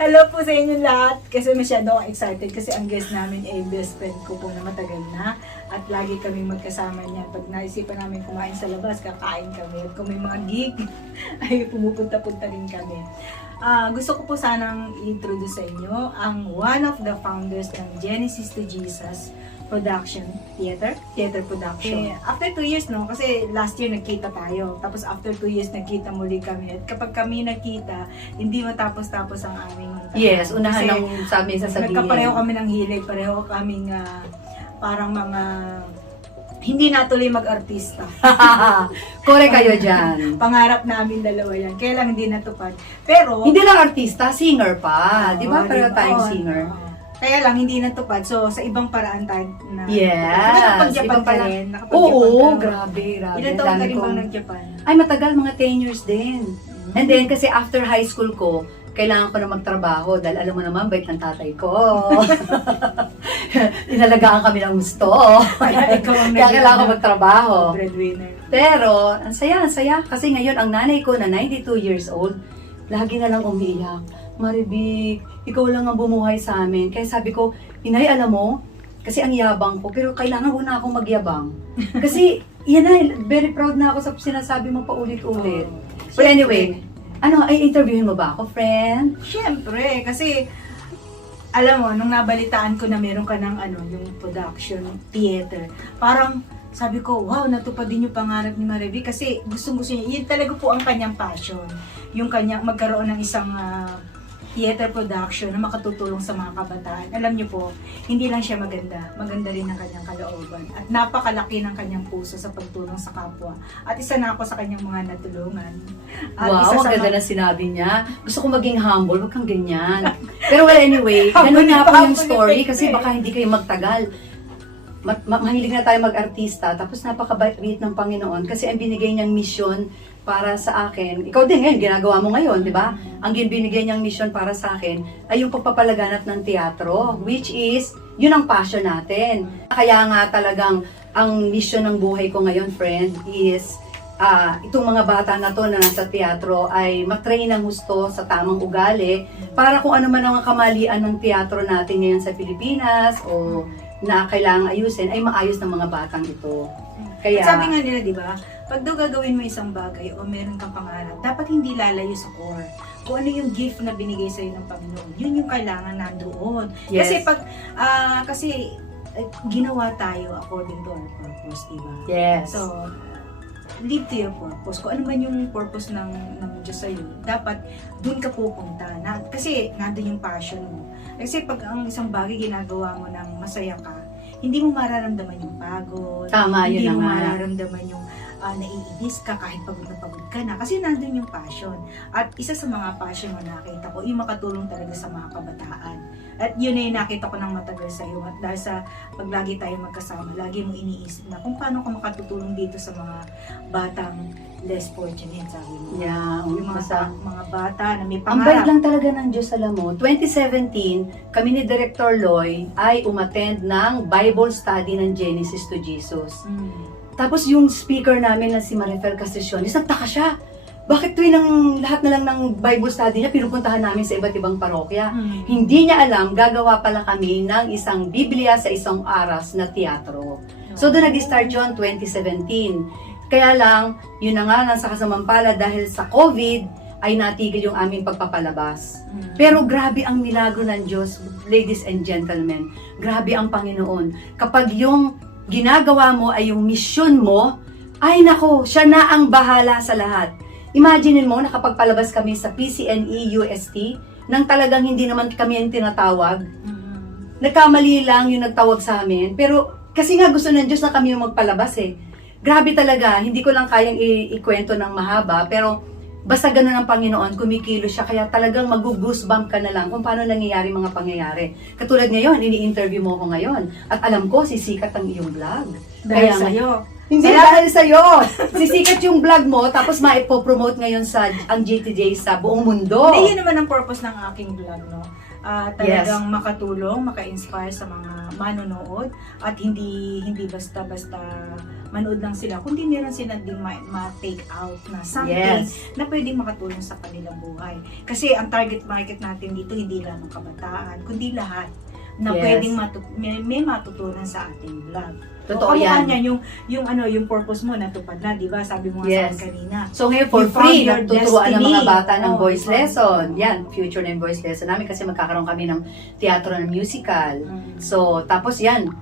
Hello po sa inyo lahat. Kasi masyado akong excited kasi ang guest namin ay best friend ko po na matagal na. At lagi kami magkasama niyan. Pag naisipan namin kumain sa labas, kakain kami. At kung may mga gig, ay pumupunta-punta rin kami. Gusto ko po sanang i-introduce sa inyo ang one of the founders ng Genesis to Jesus production, theater production. After 2 years, no? Kasi last year nagkita tayo. Tapos after 2 years, nagkita muli kami. At kapag kami nagkita, hindi matapos-tapos ang aming Yes, unahan ng sa amin sasabihin. Nagkapareho kami ng hilig. Pareho kaming parang mga hindi natuloy mag-artista. Correct kayo dyan. Pangarap namin dalawa yan. Kaya lang hindi natupad. Pero, Hindi lang artista, singer pa. Di ba? Pareho tayong oo, singer. oo. Kaya lang hindi natupad. So, sa ibang paraan tayo na... Yes. Nakapag-Japan ibang ka pala. rin. Oo, grabe. Ilan taon ka rin bang nag-Japan? Ay, matagal, mga 10 years din. And then, kasi after high school ko, kailangan ko na magtrabaho dahil alam mo naman, bait ng tatay ko. Inalagaan kami ng gusto. Kaya ikaw ang Kaya kailangan ko magtrabaho. breadwinner. Pero, ang saya, ang saya. Kasi ngayon, ang nanay ko na 92 years old, lagi na lang umiiyak. Maribik, ikaw lang ang bumuhay sa amin. Kaya sabi ko, Inay, alam mo, kasi ang yabang ko, pero kailangan mo na akong magyabang. Kasi, yan na, very proud na ako sa sinasabi mo pa ulit-ulit. But anyway, ay interviewin mo ba ako, friend? Siyempre, kasi alam mo, nung nabalitaan ko na meron ka ng yung production, theater, parang sabi ko, wow, natupad din yung pangarap ni Mariby kasi gustong-gusto niya. Yun talaga po ang kanyang passion. Yung kanyang magkaroon ng isang theater production na makatutulong sa mga kabataan. Alam niyo po, hindi lang siya maganda. Maganda rin ang kanyang kalooban. At napakalaki ng kanyang puso sa pagtulong sa kapwa. At isa na ako sa kanyang mga natulungan. At Wow, isa ang sa ganda na sinabi niya. Gusto ko maging humble, wag kang ganyan. Pero well, anyway, ganun nga po yung story kasi baka hindi kayo magtagal. Mahilig na tayo mag-artista, tapos napakabait ng Panginoon kasi ang binigay niyang mission para sa akin, ikaw din ngayon, ginagawa mo ngayon, di ba? Ang binigay niyang mission para sa akin ay yung pagpapalaganap ng teatro, which is, yun ang passion natin. Kaya nga talagang, ang mission ng buhay ko ngayon, friend, is itong mga bata na to na nasa teatro ay matrain ng husto sa tamang ugali para kung ano man ang kamalian ng teatro natin ngayon sa Pilipinas o na kailangang ayusin ay maayos ng mga batang ito. Kaya, sabi nga nila, di ba, pag daw gagawin mo isang bagay o meron kang pangarap, dapat hindi lalayo sa core. Kung ano yung gift na binigay sa'yo ng Panginoon, yun yung kailangan nandoon. Yes. Kasi kasi ginawa tayo according to our purpose, di ba? yes. So, live to your purpose. Kung ano man yung purpose ng Diyos sa'yo, dapat dun ka pupunta. Kasi nandun yung passion mo. Kasi pag ang isang bagay ginagawa mo ng masaya ka, hindi mo mararamdaman yung pagod. Tama, hindi yun mo na nga. mararamdaman yung naiibis ka kahit pagod ka na. Kasi nandun yung passion. At isa sa mga passion mo nakita ko, yung makatulong talaga sa mga kabataan. At yun na yung nakita ko ng matagal sa iyo. At dahil sa pag lagi tayo magkasama, lagi mo iniisip na kung paano ka makatutulong dito sa mga batang less fortunate, sabi mo. Yeah, Yung mga bata na may Ang bait pangarap. lang talaga ng Diyos, alam mo. 2017, kami ni Director Loy ay umattend ng Bible study ng Genesis to Jesus. Tapos yung speaker namin na si Marifel Casticiones, nagtaka siya. Bakit tuwing lahat na lang ng Bible study niya, pinupuntahan namin sa iba't ibang parokya. Hindi niya alam, gagawa pala kami ng isang Biblia sa isang aras na teatro. So doon nag-start yun, 2017. Kaya lang, yun na nga, nasa kasamampala dahil sa COVID, ay natigil yung aming pagpapalabas. Pero grabe ang milagro ng Diyos, ladies and gentlemen. Grabe ang Panginoon. Kapag yung ginagawa mo ay yung mission mo, ay nako, siya na ang bahala sa lahat. Imagine mo, nakapagpalabas kami sa PCNE UST, nang talagang hindi naman kami yung tinatawag. Nagkamali lang yung nagtawag sa amin. Pero kasi nga gusto ng Diyos na kami yung magpalabas eh. Grabe talaga, hindi ko lang kayang ikwento ng mahaba, pero basta ganun ang Panginoon, kumikilo siya, kaya talagang mag-goosebump ka na lang kung paano nangyayari mga pangyayari. Katulad ngayon, ini-interview mo ko ngayon, at alam ko, sisikat ang iyong vlog. Dahil sa'yo. Hindi dahil sa'yo! Sisikat yung vlog mo, tapos maipopromote ngayon sa ang GTJ sa buong mundo. Hindi, yun naman ang purpose ng aking vlog, no? Talagang makatulong, maka-inspire sa mga manonood at hindi basta-basta manood lang sila, kundi meron sila din ma-take out na something Yes. na pwedeng makatulong sa kanilang buhay. Kasi ang target market natin dito hindi lang ng kabataan, kundi lahat na Yes. pwedeng may matutunan sa ating vlog. Totoo Kamukha yan. niyan, yung purpose mo natupad na, di ba? Sabi mo nga Yes. sa akin kanina. So ngayon for You free, found your nagtuturuan ng mga destiny. bata ng Oh, voice you found- lesson. Yan, future na yung voice lesson namin kasi magkakaroon kami ng teatro ng musical. Mm. So, tapos yan,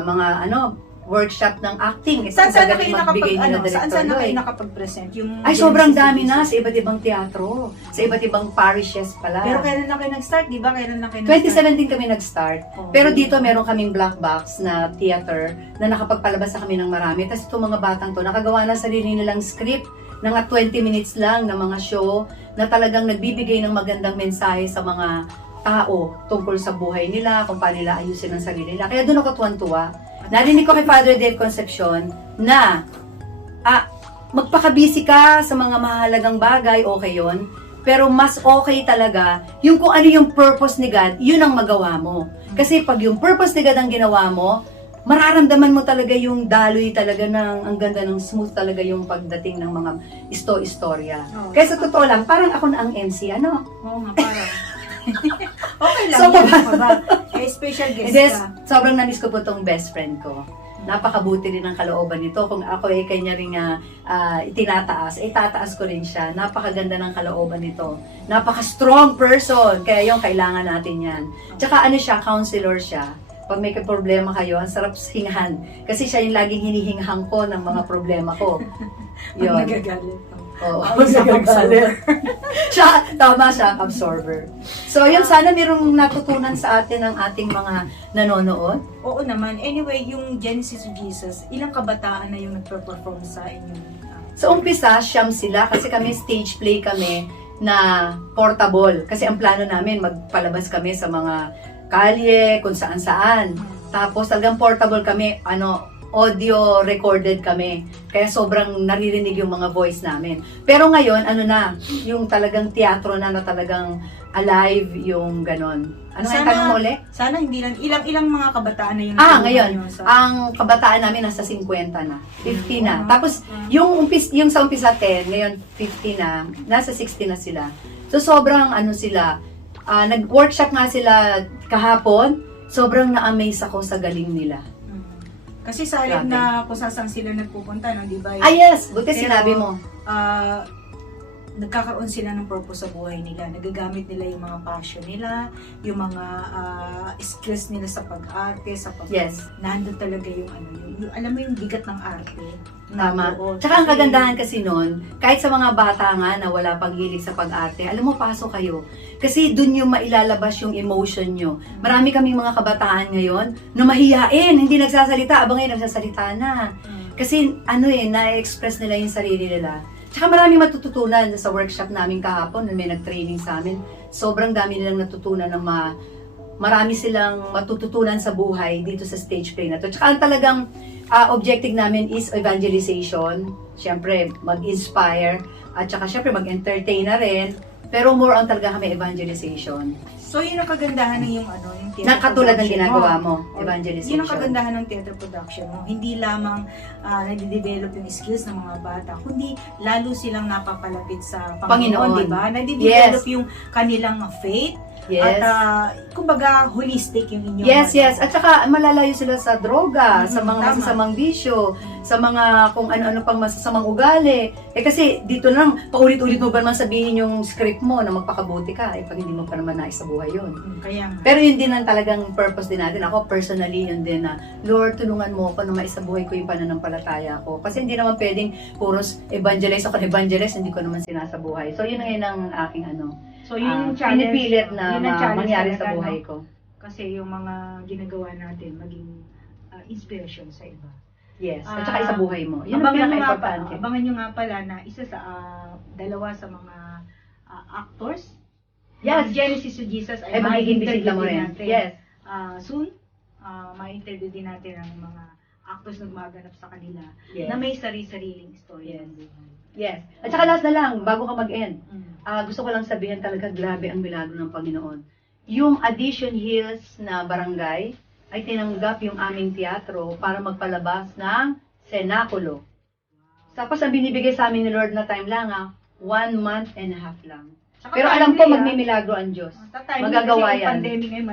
mga workshop ng acting. Saan Ito kayo magaling magbigay ni na Director saan na kayo Lloyd. nakapag-present? Yung Ay, sobrang Genesis dami Studios? na sa iba't ibang teatro. Sa iba't ibang parishes pala. Pero kailan lang kayo nag-start, di ba? Kailan lang kayo nag-start? 2017 kami nag-start. Oh. Pero dito meron kaming black box na theater na nakapagpalabas sa kami ng marami. Tapos itong mga batang to, nakagawa na sarili nilang script ng 20 minutes lang na mga show na talagang nagbibigay ng magandang mensahe sa mga tao tungkol sa buhay nila, kung paano nila ayusin ang sarili nila. Kaya doon ako tuwan-tuwa. Narinig ko kay Father Dave Concepcion na magpaka-busy ka sa mga mahalagang bagay, okay yon. Pero mas okay talaga yung kung ano yung purpose ni God, yun ang magawa mo. Kasi pag yung purpose ni God ang ginawa mo, mararamdaman mo talaga yung daloy talaga ng, ang ganda ng smooth talaga yung pagdating ng mga istorya. Oh. Kaya sa totoo lang, parang ako na ang MC, ano? Oo nga, parang. Okay lang, So, yan pa ba? Eh, special guest Yes, ka. sobrang namiss ko po tong best friend ko. Napakabuti rin ang kalooban nito. Kung ako ay kanya rin itinataas, tataas ko rin siya. Napakaganda ng kalooban nito. Napaka-strong person. Kaya yung kailangan natin yan. Tsaka ano siya, counselor siya. Pag may problema kayo, ang sarap hingahan. Kasi siya yung laging hinihinghang ko ng mga problema ko. Pag Yun. nagagalit. Oo, Ay, sa absorber. tama siya, absorber. So, yun, sana mayroong natutunan sa atin ng ating mga nanonood. Oo naman. Anyway, yung Genesis to Jesus, ilang kabataan na yung nagpe-perform sa inyong... Sa umpisa, siyam sila kasi kami stage play kami na portable. Kasi ang plano namin, magpalabas kami sa mga kalye, kung saan-saan. Tapos talagang portable kami, audio recorded kami. Kaya sobrang naririnig yung mga voice namin. Pero ngayon, yung talagang teatro na talagang alive yung ganon. Ano nga yung tanong mo ulit? Sana hindi lang, ilang mga kabataan na yung... Ngayon, nyo sa- ang kabataan namin nasa 50 na, 50 na. Tapos, yung sa umpisa 10, ngayon 50 na, nasa 60 na sila. So, sobrang sila, nag-workshop nga sila kahapon, sobrang na-amaze ako sa galing nila. Kasi sa halip Grabe. na kung saan sila nagpupunta, no, di ba? Yes! Buti Pero, sinabi mo. Nagkakaroon sila ng purpose sa buhay nila. Nagagamit nila yung mga passion nila, yung mga skills nila sa pag-arte, sa pag Yes. nandun talaga yung alam mo yung bigat ng arte. Tama. Nandoon. Tsaka ang Kasi- kagandahan kasi nun, kahit sa mga bata nga na wala pang hilig sa pag-arte, alam mo, pasok kayo. Kasi dun yung mailalabas yung emotion nyo. Marami kaming mga kabataan ngayon na mahiyain, hindi nagsasalita, abang ngayon nagsasalita na. Kasi na-express nila yung sarili nila. Tsaka maraming matututunan sa workshop namin kahapon, nung may nag-training sa amin. Sobrang dami nilang natutunan na marami silang matututunan sa buhay dito sa stage play na to. Tsaka ang talagang objective namin is evangelization. Siyempre, mag-inspire. At tsaka siyempre, mag-entertain na rin. Pero more on talaga kami evangelization. So, yun ang kagandahan ng yung theater Na katulad ng production ginagawa mo. mo, evangelization. Yun ang kagandahan ng theater production mo. Hindi lamang nade-develop yung skills ng mga bata, kundi lalo silang napapalapit sa Panginoon, Panginoon. di ba? Nade-develop Yes. yung kanilang faith. Yes. At kumbaga, holistic yung inyong... Yes. At saka malalayo sila sa droga, sa mga tama. masasamang bisyo, sa mga kung ano-ano pang masasamang ugali. Kasi dito lang, paulit-ulit mo ba naman sabihin yung script mo na magpakabuti ka, pag hindi mo pa naman nais sa buhay yun. Kaya nga. Pero yun din ang talagang purpose din natin. Ako personally, yun din na, Lord, tulungan mo ako na maisabuhay ko yung pananampalataya ko. Kasi hindi naman pwedeng puros evangelize ako, hindi ko naman sinasabuhay. So yun ang aking So, yun yung challenge. pinipilit na yun ang challenge mangyari talaga, sa buhay no? ko. Kasi yung mga ginagawa natin, maging inspiration sa iba. Yes, at saka sa buhay mo. Yun ang Abangan nyo pinaka-importante. abangan nyo nga pala na isa sa dalawa sa mga actors. Yes. ng Genesis to Jesus Ay, magiging bisita mo rin. natin. Yes. Soon, ma-interview din natin ang mga actors na gumaganap sa kanila Yes. na may sari-sariling story Yes. ng buhay. Yes. At saka last na lang, bago ka mag-end, Mm. gusto ko lang sabihin talaga, grabe ang milagro ng Panginoon. Yung Addition Hills na barangay ay tinanggap yung aming teatro para magpalabas ng Cenaculo. Tapos ang binibigay sa amin ni Lord na time lang 1 month and a half lang. Saka Pero alam ko timely, magmimilagro ang Diyos. Magagawa Magagawa kasi yung yan. pandemic ngayon,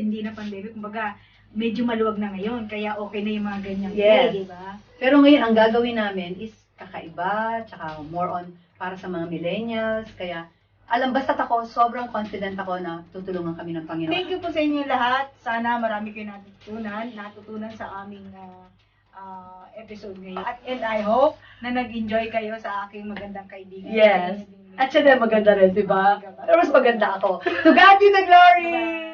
hindi na pandemic, kumbaga medyo maluwag na ngayon, kaya okay na yung mga ganyang Yes. di ba? Pero ngayon, ang gagawin namin is kakaiba, tsaka more on para sa mga millennials. Kaya, basta ako, sobrang confident ako na tutulungan kami ng Panginoon. Thank you po sa inyo lahat. Sana marami kayo natutunan sa aming episode ngayon. And I hope na nag-enjoy kayo sa aking magandang kaibigan. Yes. At siya din maganda rin, di ba? Pero mas maganda ako. To God be the glory!